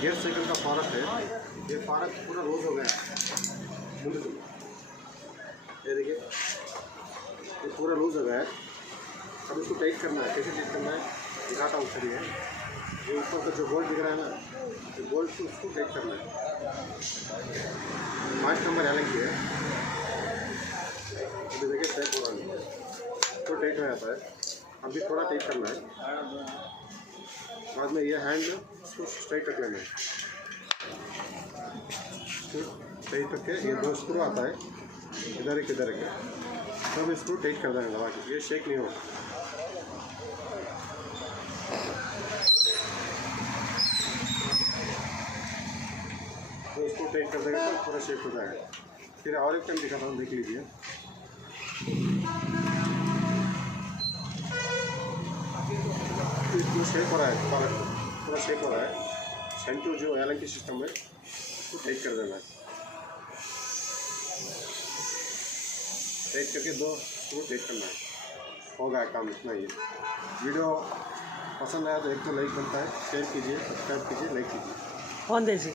Gear cycle का फारक है। ये फारक पूरा रोज हो गया मुझे तो। ये देखिए ये पूरा लूज हो गया है। अब इसको टाइट करना है। कैसे टाइट करना है दिखाता हूँ। चलिए ये ऊपर का जो बोल्ट दिख रहा है ना, ये बोल्ट को उसको टाइट करना है। 5 नंबर एलन की है। अभी देखिए टाइट हो रहा है, तो टाइट हो जाता है। अभी थोड़ा टाइट करना है। बाद में ये हैंड इसको स्ट्राइट कर लेना है। टाइट करके ये 2 स्क्रू आता है, इधर एक इधर एक, तब स्क्रू टाइट कर देना दबा के। ये शेक नहीं होगा। तो इसको टाइट कर देगा तो पूरा शेक हो जाएगा। फिर और एक टाइम दिखाता हूँ, देख लीजिए। इसको शेक हो रहा है, पूरा शेक हो रहा है। सेंटर जो एलन की सिस्टम है उसको टाइट कर देना है। टाइट करके 2 स्क्रू टाइट करना है। हो गया काम, इतना ही है। वीडियो पसंद आया तो एक तो लाइक बनता है, शेयर कीजिए, सब्सक्राइब कीजिए, लाइक कीजिए।